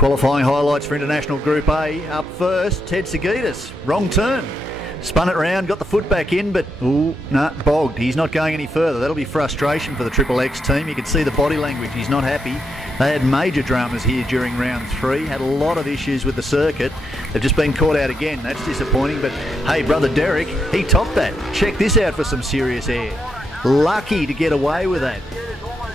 Qualifying highlights for International Group A. Up first, Ted Sygidus. Wrong turn. Spun it round, got the foot back in, but bogged. He's not going any further. That'll be frustration for the Triple X team. You can see the body language. He's not happy. They had major dramas here during round 3. Had a lot of issues with the circuit. They've just been caught out again. That's disappointing, but hey, brother Darek, he topped that. Check this out for some serious air. Lucky to get away with that.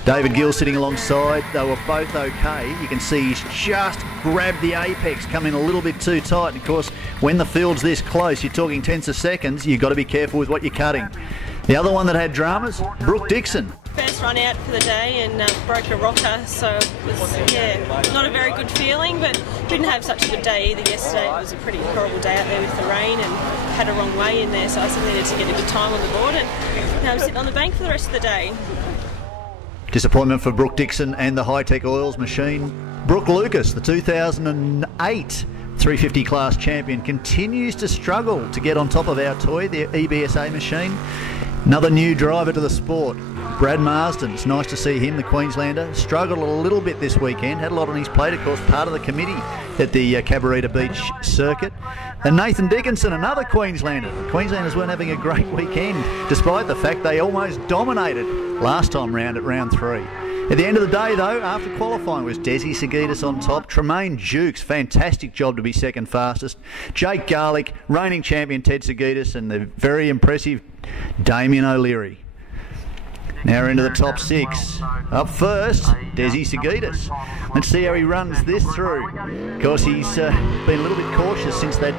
David Gill sitting alongside. They were both okay. You can see he's just grabbed the apex, coming a little bit too tight. And of course, when the field's this close, you're talking tenths of seconds, you've got to be careful with what you're cutting. The other one that had dramas, Brooke Dixon. First run out for the day and broke a rocker, so it was not a very good feeling, but didn't have such a good day either yesterday. It was a pretty horrible day out there with the rain and had a wrong way in there, so I still needed to get a good time on the board, and now I'm sitting on the bank for the rest of the day. Disappointment for Brooke Dixon and the Hi-Tec Oils machine. Brooke Lucas, the 2008 350 class champion, continues to struggle to get on top of our toy, the EBSA machine. Another new driver to the sport, Brad Marsden. It's nice to see him, the Queenslander. Struggled a little bit this weekend, had a lot on his plate, of course, part of the committee at the Cabarita Beach circuit. And Nathan Dickinson, another Queenslander. The Queenslanders weren't having a great weekend, despite the fact they almost dominated last time round at round 3. At the end of the day, though, after qualifying, was Darek Sygidus on top. Tremaine Jukes, fantastic job to be second fastest. Jake Garlick, reigning champion Ted Sygidus, and the very impressive Damien O'Leary. Now we're into the top 6. Up first, Darek Sygidus. Let's see how he runs this through. Of course, he's been a little bit cautious since that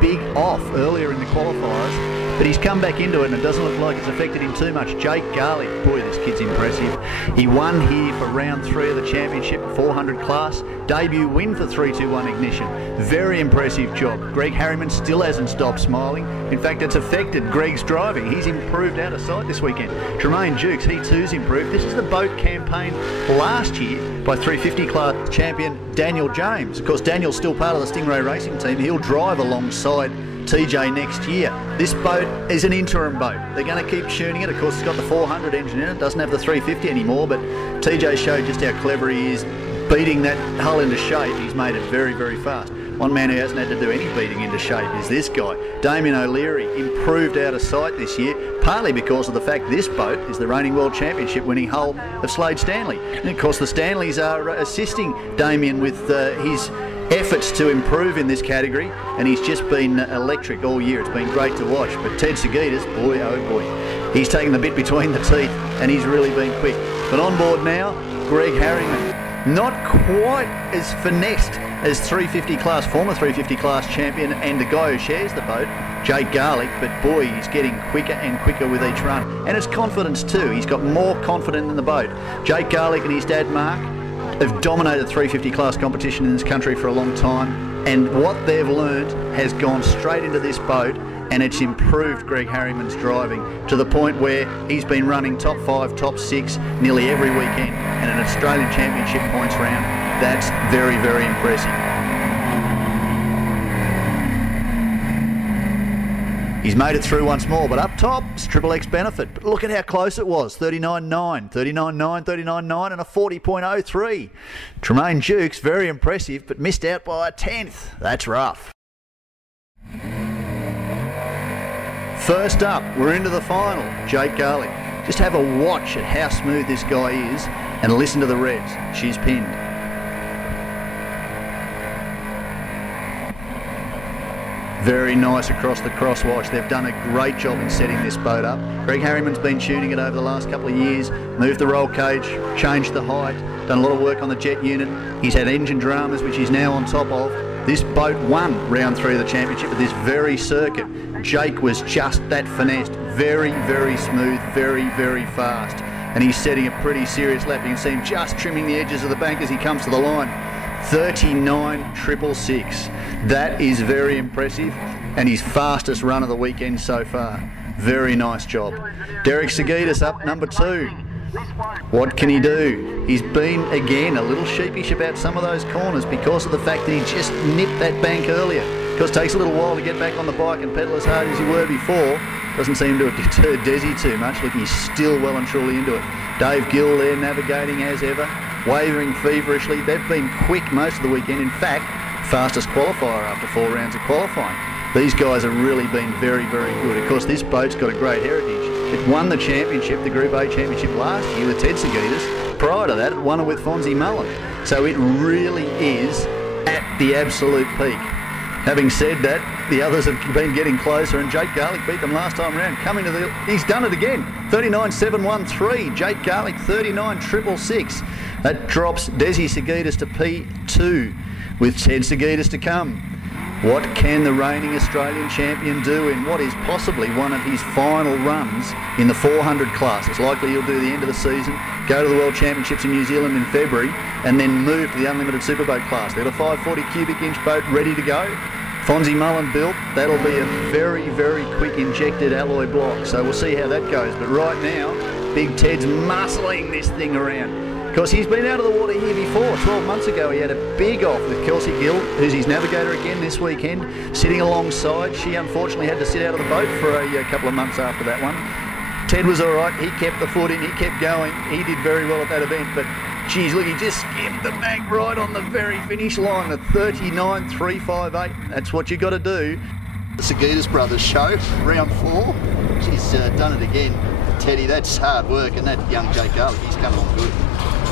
big off earlier in the qualifiers. But he's come back into it and it doesn't look like it's affected him too much. Jake Garlick, boy, this kid's impressive. He won here for round 3 of the championship, 400 class. Debut win for 321 Ignition. Very impressive job. Greg Harriman still hasn't stopped smiling. In fact, it's affected Greg's driving. He's improved out of sight this weekend. Tremaine Jukes, he too's improved. This is the boat campaign last year by 350 class champion Daniel James. Of course, Daniel's still part of the Stingray racing team. He'll drive alongside TJ next year. This boat is an interim boat. They're going to keep tuning it. Of course, it's got the 400 engine in it. It doesn't have the 350 anymore, but TJ showed just how clever he is beating that hull into shape. He's made it very, very fast. One man who hasn't had to do any beating into shape is this guy. Damien O'Leary improved out of sight this year, partly because of the fact this boat is the reigning World Championship winning hull of Slade Stanley. And of course the Stanleys are assisting Damien with his efforts to improve in this category, and he's just been electric all year. It's been great to watch. But Ted Sygidus, boy oh boy, he's taken the bit between the teeth and he's really been quick. But on board now, Greg Harriman. Not quite as finessed as 350 class, former 350 class champion and the guy who shares the boat, Jake Garlick, but boy, he's getting quicker and quicker with each run. And it's confidence too. He's got more confidence in the boat. Jake Garlick and his dad Mark have dominated 350 class competition in this country for a long time, and what they've learned has gone straight into this boat, and it's improved Greg Harriman's driving to the point where he's been running top 5, top 6 nearly every weekend, and an Australian Championship points round. That's very, very impressive. He's made it through once more, but up top, it's Triple X benefit. But look at how close it was, 39.9, 39.9, 39.9 and a 40.03. Tremaine Jukes, very impressive, but missed out by a tenth. That's rough. First up, we're into the final, Jake Garlick. Just have a watch at how smooth this guy is and listen to the revs. She's pinned. Very nice across the crosswatch. They've done a great job in setting this boat up. Greg Harriman's been tuning it over the last couple of years, moved the roll cage, changed the height, done a lot of work on the jet unit. He's had engine dramas, which he's now on top of. This boat won round 3 of the championship at this very circuit. Jake was just that finessed. Very, very smooth, very, very fast. And he's setting a pretty serious lap. You can see him just trimming the edges of the bank as he comes to the line. 39.666. That is very impressive, and his fastest run of the weekend so far. Very nice job. Darek Sygidus up number 2. What can he do? He's been, again, a little sheepish about some of those corners because of the fact that he just nipped that bank earlier. Of course, it takes a little while to get back on the bike and pedal as hard as you were before. Doesn't seem to have deterred Desi too much. Look, he's still well and truly into it. Dave Gill there navigating as ever. wavering feverishly. They've been quick most of the weekend. In fact, fastest qualifier after 4 rounds of qualifying. These guys have really been very, very good. Of course, this boat's got a great heritage. It won the championship, the Group A championship last year with Ted Sygidus. Prior to that, it won it with Fonzie Mullen. So it really is at the absolute peak. Having said that, the others have been getting closer, and Jake Garlick beat them last time round. Coming to the, he's done it again. 39.713. Jake Garlick 39.666. That drops Desi Sygidus to P2 with Ted Sygidus to come. What can the reigning Australian champion do in what is possibly one of his final runs in the 400 class? It's likely he'll do the end of the season, go to the World Championships in New Zealand in February, and then move to the unlimited Superboat class. They've got a 540 cubic inch boat ready to go. Fonzie Mullen built. That'll be a very, very quick injected alloy block. So we'll see how that goes. But right now, Big Ted's muscling this thing around. Because he's been out of the water here before. 12 months ago he had a big off with Kelsey Gill, who's his navigator again this weekend, sitting alongside. She unfortunately had to sit out of the boat for a couple of months after that one. Ted was all right. He kept the foot in. He kept going. He did very well at that event. But geez, look, he just skimmed the bank right on the very finish line at 39.358. That's what you got to do. The Sygidus brothers show, round 4. She's done it again. Teddy, that's hard work, and that young Jake Garlick, he's coming on good.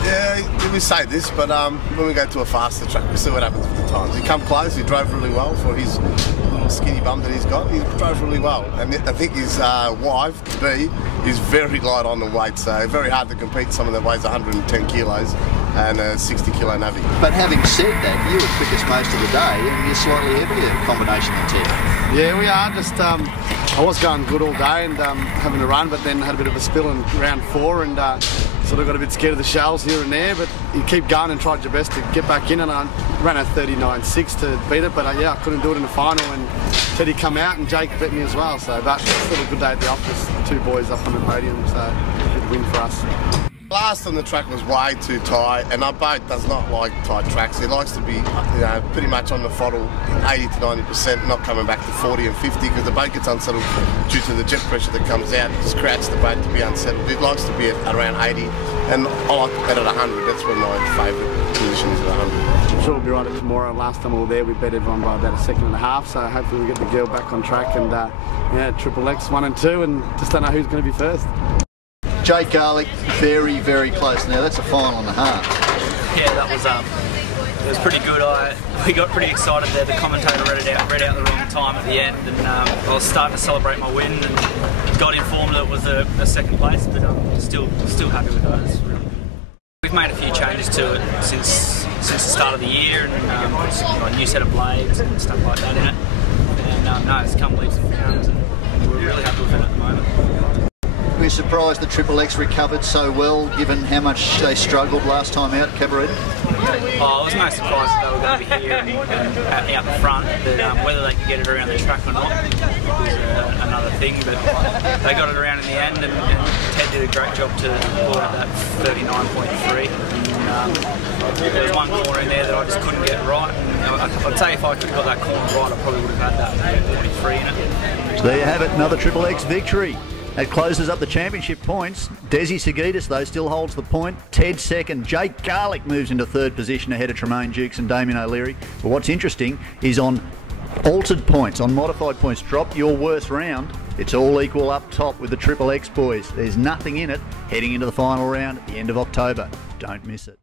Yeah, we say this, but when we go to a faster track, we see what happens with the times. He come close, he drove really well for his little skinny bum that he's got. He drove really well, and I think his wife, B, is very light on the weight, so very hard to compete someone that weighs 110 kilos and a 60 kilo navvy. But having said that, you were quickest most of the day, and you're slightly heavier combination than Ted. Yeah, we are. Just I was going good all day and having a run, but then had a bit of a spill in round 4 and sort of got a bit scared of the shells here and there. But you keep going and tried your best to get back in, and I ran a 39.6 to beat it. But yeah, I couldn't do it in the final, and Teddy come out and Jake beat me as well. So, but still a good day at the office. 2 boys up on the podium, so good win for us. Last on the track was way too tight, and our boat does not like tight tracks. He likes to be, pretty much on the throttle, 80 to 90%, not coming back to 40 and 50, because the boat gets unsettled due to the jet pressure that comes out. It just creates the boat to be unsettled. It likes to be at around 80, and I like it at 100. That's where my favourite position is, at 100. I'm sure we'll be right at tomorrow. Last time we were there, we beat everyone by about a second and a half, so hopefully we get the girl back on track, and yeah, Triple X 1 and 2, and just don't know who's going to be first. Jake Garlick, very, very close now. That's a final and a half. Yeah, that was it was pretty good. We got pretty excited there. The commentator read out the wrong time at the end, and I was starting to celebrate my win, and got informed that it was a second place, but I'm still happy with that. It's really good. We've made a few changes to it since the start of the year, and put a new set of blades and stuff like that in it. And no, it's come leaps and bounds, and we're really happy with it at the moment. We're surprised that Triple X recovered so well, given how much they struggled last time out at Cabarita. I was no surprise that they were going to be here and out the front, but whether they could get it around the track or not was another thing. But they got it around in the end, and Ted did a great job to pull out that 39.3. There was one corner in there that I just couldn't get right. I'd say if I could have got that corner right, I probably would have had that 43 in it. So there you have it, another Triple X victory. That closes up the championship points. Desi Sygidus, though, still holds the point. Ted second. Jake Garlick moves into 3rd position ahead of Tremaine Dukes and Damien O'Leary. But what's interesting is on altered points, on modified points, drop your worst round. It's all equal up top with the Triple X boys. There's nothing in it heading into the final round at the end of October. Don't miss it.